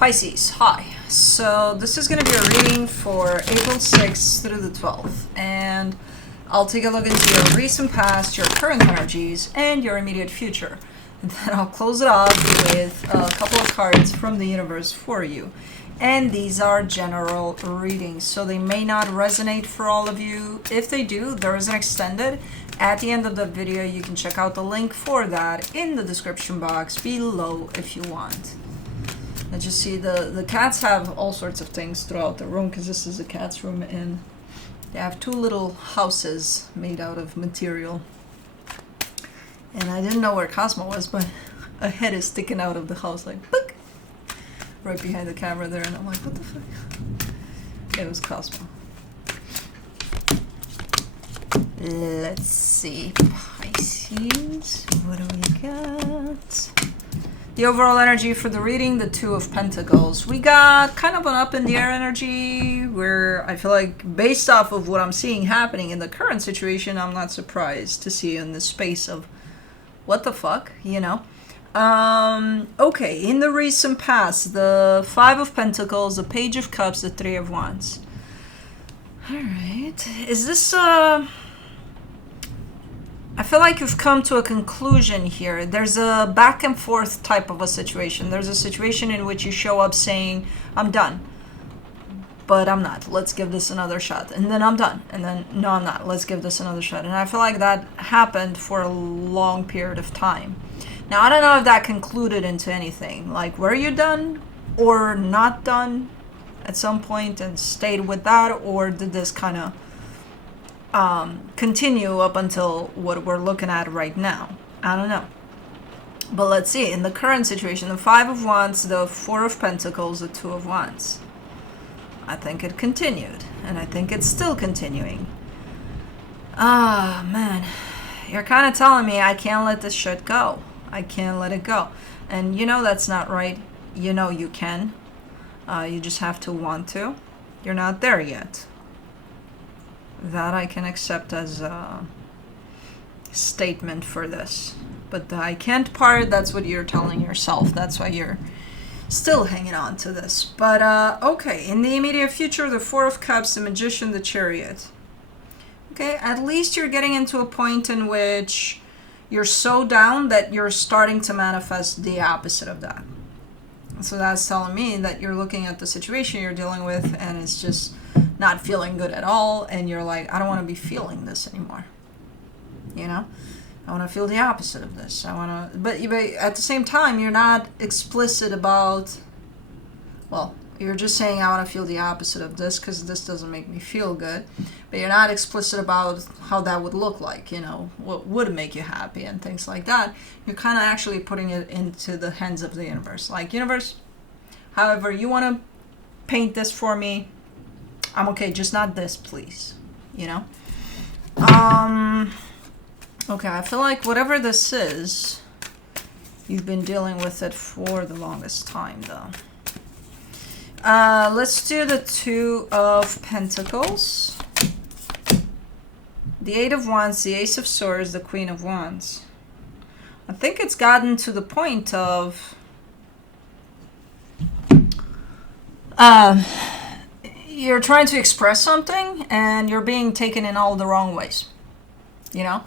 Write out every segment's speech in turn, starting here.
Pisces, hi. So this is going to be a reading for April 6th through the 12th. And I'll take a look into your recent past, your current energies, and your immediate future. And then I'll close it off with a couple of cards from the universe for you. And these are general readings, so they may not resonate for all of you. If they do, there is an extended. At the end of the video, you can check out the link for that in the description box below if you want. I just see the cats have all sorts of things throughout the room because this is a cat's room, and they have two little houses made out of material. And I didn't know where Cosmo was, but a head is sticking out of the house like book, right behind the camera there, and I'm like, what the fuck? It was Cosmo. Let's see, Pisces, what do we got? The overall energy for the reading, the Two of Pentacles. We got kind of an up in the air energy where I feel like based off of what I'm seeing happening in the current situation, I'm not surprised to see in the space of what the fuck, you know? Okay, in the recent past, the Five of Pentacles, the Page of Cups, the Three of Wands. All right, is this I feel like you've come to a conclusion here. There's a back and forth type of a situation. There's a situation in which you show up saying, I'm done, but I'm not. Let's give this another shot. And then I'm done. And then, no, I'm not. Let's give this another shot. And I feel like that happened for a long period of time. Now, I don't know if that concluded into anything. Like, were you done or not done at some point and stayed with that? Or did this kind of continue up until what we're looking at right now? I don't know. But let's see. In the current situation, the Five of Wands, the Four of Pentacles, the Two of Wands. I think it continued. And I think it's still continuing. Ah, man. You're kind of telling me I can't let this shit go. I can't let it go. And you know that's not right. You know you can. You just have to want to. You're not there yet. That I can accept as a statement for this. But the I can't part, that's what you're telling yourself. That's why you're still hanging on to this. But, okay, in the immediate future, the Four of Cups, the Magician, the Chariot. Okay, at least you're getting into a point in which you're so down that you're starting to manifest the opposite of that. So that's telling me that you're looking at the situation you're dealing with and it's just not feeling good at all, and you're like, I don't want to be feeling this anymore. You know? I want to feel the opposite of this. I want to, but at the same time, you're not explicit about, well, you're just saying I want to feel the opposite of this because this doesn't make me feel good. But you're not explicit about how that would look like, you know, what would make you happy and things like that. You're kind of actually putting it into the hands of the universe. Like, universe, however you want to paint this for me, I'm okay, just not this, please. You know? Okay, I feel like whatever this is, you've been dealing with it for the longest time, though. Let's do the Two of Pentacles. The Eight of Wands, the Ace of Swords, the Queen of Wands. I think it's gotten to the point of you're trying to express something and you're being taken in all the wrong ways. You know?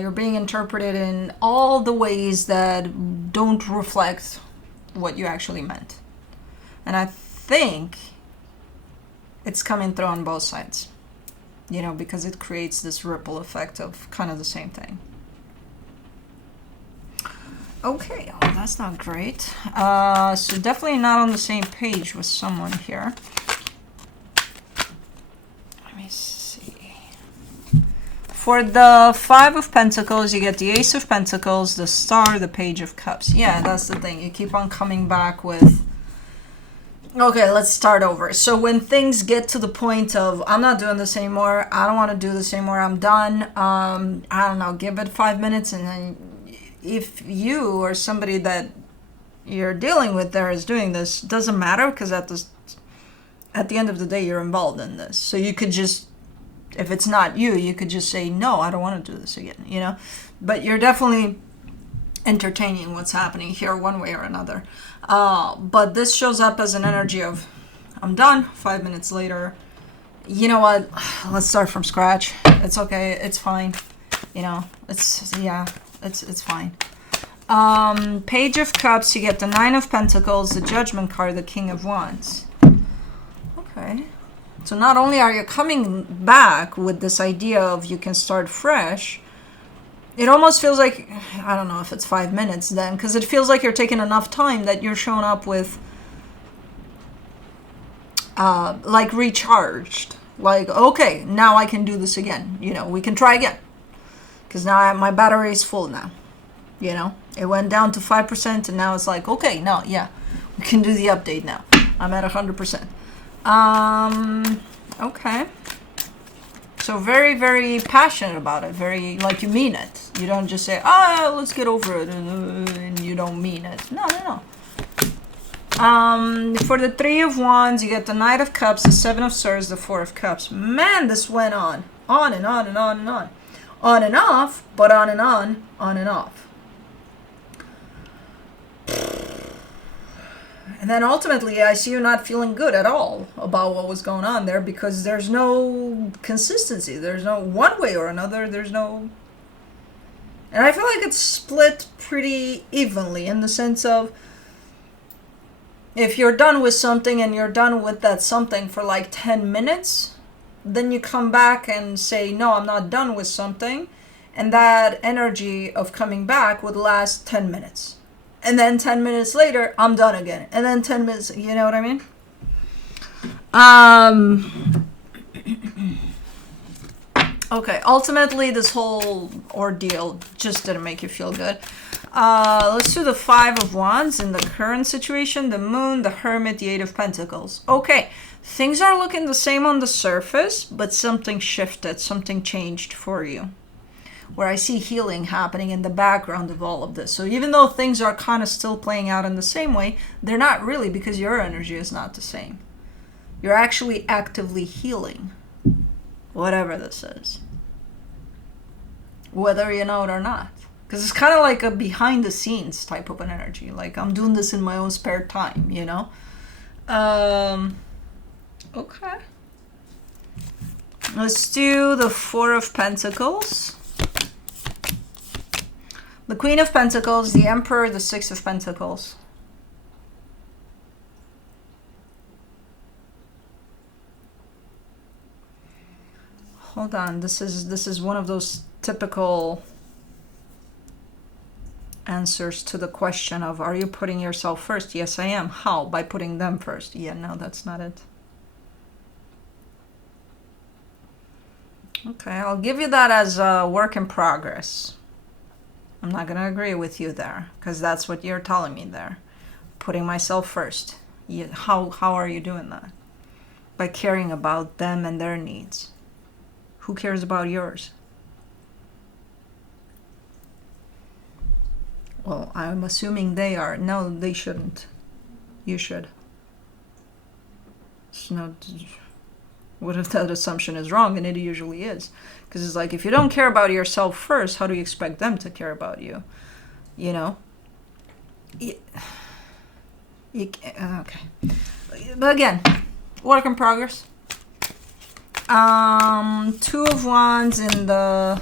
You're being interpreted in all the ways that don't reflect what you actually meant. And I think it's coming through on both sides. You know, because it creates this ripple effect of kind of the same thing. Okay, well, that's not great. So definitely not on the same page with someone here. Let me see. For the Five of Pentacles, you get the Ace of Pentacles, the Star, the Page of Cups. Yeah, that's the thing. You keep on coming back with... Okay, let's start over. So when things get to the point of, I'm not doing this anymore, I don't want to do this anymore, I'm done, I don't know, give it 5 minutes, and then if you or somebody that you're dealing with there is doing this, doesn't matter, because at the end of the day, you're involved in this. So you could just, if it's not you, you could just say, no, I don't want to do this again, you know? But you're definitely entertaining what's happening here one way or another. But this shows up as an energy of, I'm done. 5 minutes later, you know what? Let's start from scratch. It's okay. It's fine. You know, it's fine. Page of Cups, you get the Nine of Pentacles, the Judgment card, the King of Wands. Okay. So not only are you coming back with this idea of you can start fresh, it almost feels like, I don't know if it's 5 minutes then, because it feels like you're taking enough time that you're showing up with, like recharged. Like, okay, now I can do this again. You know, we can try again. Because now my battery is full now. You know, it went down to 5% and now it's like, okay, no, yeah, we can do the update now. I'm at 100%. Okay. So very, very passionate about it. Very, like you mean it. You don't just say, let's get over it, and you don't mean it. No. For the Three of Wands, you get the Knight of Cups, the Seven of Swords, the Four of Cups. Man, this went on and on and on and on. On and off, but on and on and off. And then ultimately, I see you not feeling good at all about what was going on there because there's no consistency. There's no one way or another. There's no... And I feel like it's split pretty evenly in the sense of if you're done with something and you're done with that something for like 10 minutes, then you come back and say, no, I'm not done with something. And that energy of coming back would last 10 minutes. And then 10 minutes later, I'm done again. And then 10 minutes, you know what I mean? Okay, ultimately, this whole ordeal just didn't make you feel good. Let's do the Five of Wands in the current situation, the Moon, the Hermit, the Eight of Pentacles. Okay, things are looking the same on the surface, but something shifted, something changed for you. Where I see healing happening in the background of all of this. So even though things are kind of still playing out in the same way, they're not really because your energy is not the same. You're actually actively healing. Whatever this is. Whether you know it or not. Because it's kind of like a behind the scenes type of an energy. Like I'm doing this in my own spare time, you know? Okay. Let's do the Four of Pentacles. The Queen of Pentacles, the Emperor, the Six of Pentacles. Hold on, this is one of those typical answers to the question of, are you putting yourself first? Yes, I am. How? By putting them first. Yeah, no, that's not it. Okay, I'll give you that as a work in progress. I'm not going to agree with you there, because that's what you're telling me there. Putting myself first. How are you doing that? By caring about them and their needs. Who cares about yours? Well, I'm assuming they are. No, they shouldn't. You should. No, what if that assumption is wrong? And it usually is. Because it's like, if you don't care about yourself first, how do you expect them to care about you? You know? Okay. But again, work in progress. Two of Wands in the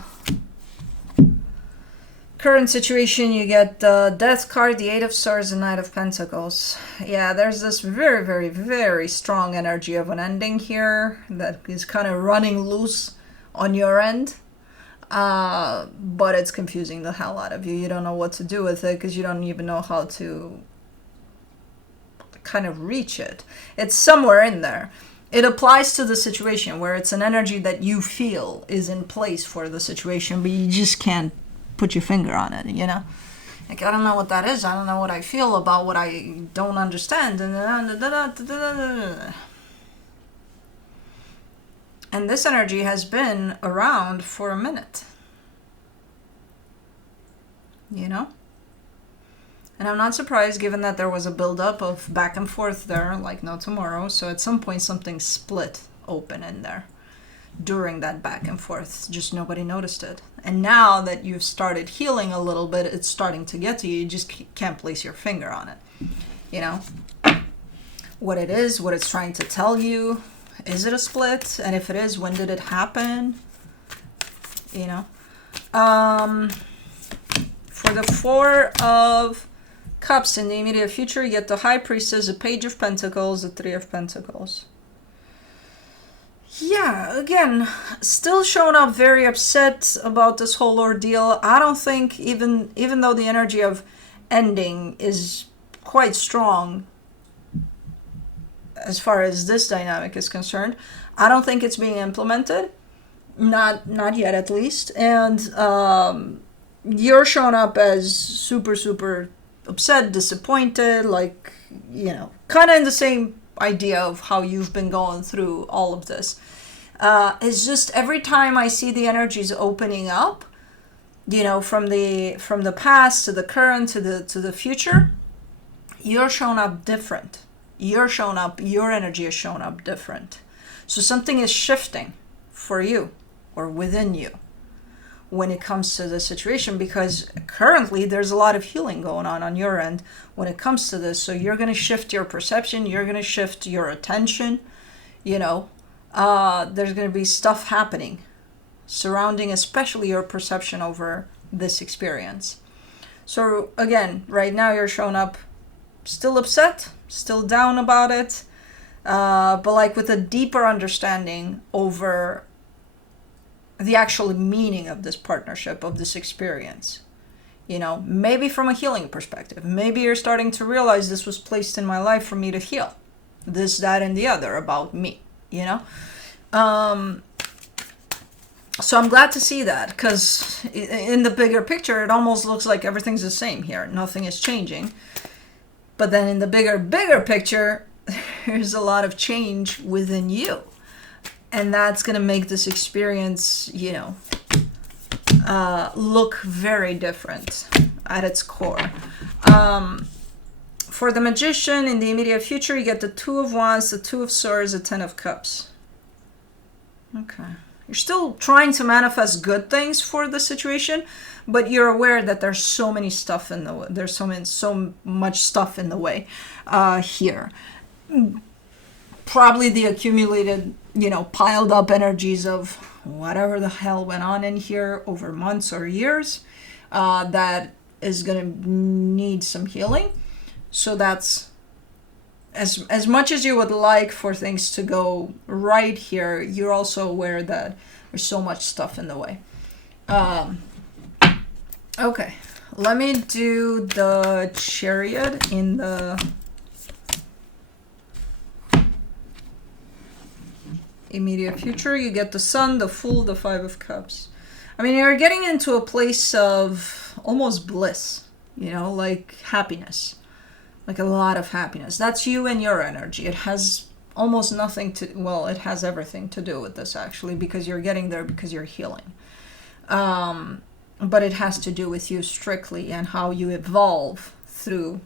current situation, you get the Death card, the Eight of Swords, the Knight of Pentacles. Yeah, there's this very, very, very strong energy of an ending here that is kind of running loose on your end. But it's confusing the hell out of you. You don't know what to do with it because you don't even know how to kind of reach it. It's somewhere in there. It applies to the situation where it's an energy that you feel is in place for the situation, but you just can't put your finger on it, you know? Like, I don't know what that is. I don't know what I feel about what I don't understand. And this energy has been around for a minute. You know? And I'm not surprised given that there was a buildup of back and forth there, like no tomorrow. So at some point something split open in there. during that back and forth. Just nobody noticed it. And now that you've started healing a little bit, it's starting to get to you. You just can't place your finger on it. You know, what it is, what it's trying to tell you. Is it a split? And if it is, when did it happen? You know, for the Four of Cups in the immediate future, you get the High Priestess, a Page of Pentacles, the Three of Pentacles. Yeah, again, still showing up very upset about this whole ordeal. I don't think, even though the energy of ending is quite strong as far as this dynamic is concerned, I don't think it's being implemented. Not yet, at least. And you're showing up as super, super upset, disappointed, like, you know, kind of in the same idea of how you've been going through all of this. It's just every time I see the energies opening up, you know, from the past to the current to the future, you're showing up different. You're showing up, your energy is showing up different. So something is shifting for you or within you when it comes to the situation, because currently there's a lot of healing going on your end when it comes to this. So you're going to shift your perception, you're going to shift your attention, you know, there's going to be stuff happening surrounding especially your perception over this experience. So again, right now you're showing up still upset, still down about it, but like with a deeper understanding over the actual meaning of this partnership, of this experience. You know, maybe from a healing perspective. Maybe you're starting to realize this was placed in my life for me to heal. This, that, and the other about me, you know? So I'm glad to see that, because in the bigger picture, it almost looks like everything's the same here. Nothing is changing. But then in the bigger picture, there's a lot of change within you. And that's going to make this experience, you know, look very different at its core. For the Magician, in the immediate future, you get the Two of Wands, the Two of Swords, the Ten of Cups. Okay. You're still trying to manifest good things for the situation, but you're aware that there's so many stuff in the way. There's so much stuff in the way here. Probably the accumulated, you know, piled up energies of whatever the hell went on in here over months or years that is going to need some healing. So that's as much as you would like for things to go right here, you're also aware that there's so much stuff in the way. Okay, let me do the Chariot in the immediate future. You get the Sun, the Fool, the Five of Cups. I mean, you're getting into a place of almost bliss, you know, like happiness, like a lot of happiness. That's you and your energy. It has almost nothing to, well, it has everything to do with this actually, because you're getting there because you're healing. But it has to do with you strictly and how you evolve through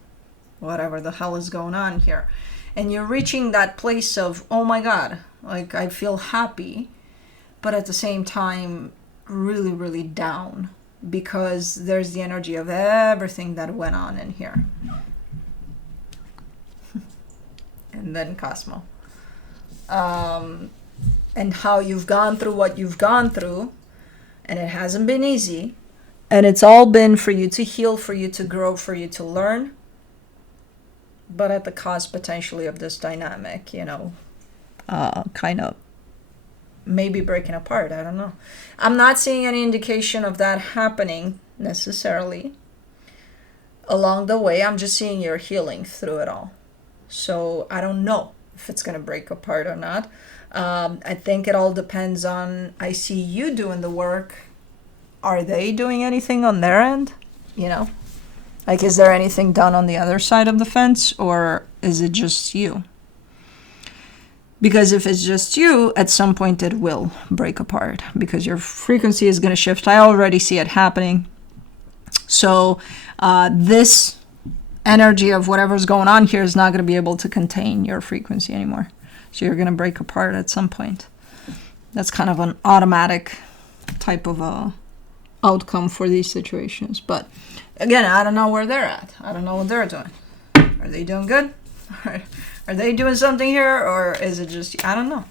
whatever the hell is going on here. And you're reaching that place of, oh my God, like I feel happy, but at the same time, really, really down, because there's the energy of everything that went on in here. And then Cosmo. And how you've gone through what you've gone through, and it hasn't been easy. And it's all been for you to heal, for you to grow, for you to learn, but at the cost potentially of this dynamic, you know, kind of maybe breaking apart. I don't know. I'm not seeing any indication of that happening necessarily along the way. I'm just seeing you're healing through it all. So I don't know if it's going to break apart or not. I think it all depends on, I see you doing the work. Are they doing anything on their end? You know, like, is there anything done on the other side of the fence, or is it just you? Because if it's just you, at some point it will break apart because your frequency is going to shift. I already see it happening. So this energy of whatever's going on here is not going to be able to contain your frequency anymore. So you're going to break apart at some point. That's kind of an automatic type of a outcome for these situations. But again, I don't know where they're at. I don't know what they're doing. Are they doing good? Are they doing something here, or is it just, I don't know.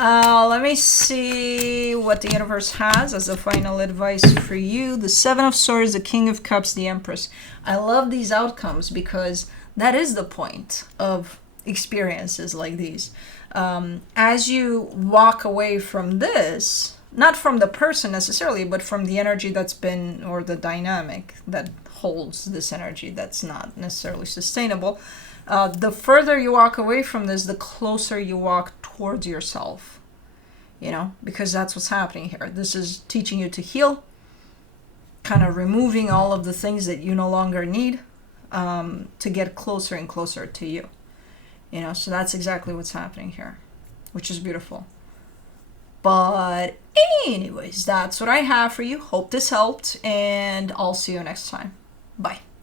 Let me see what the universe has as a final advice for you. The Seven of Swords, the King of Cups, the Empress. I love these outcomes because that is the point of experiences like these. As you walk away from this, not from the person necessarily, but from the energy that's been, or the dynamic that holds this energy that's not necessarily sustainable, the further you walk away from this, the closer you walk towards yourself, because that's what's happening here. This is teaching you to heal, kind of removing all of the things that you no longer need, to get closer and closer to you. So that's exactly what's happening here, which is beautiful. But anyways, that's what I have for you. Hope this helped, and I'll see you next time. Bye.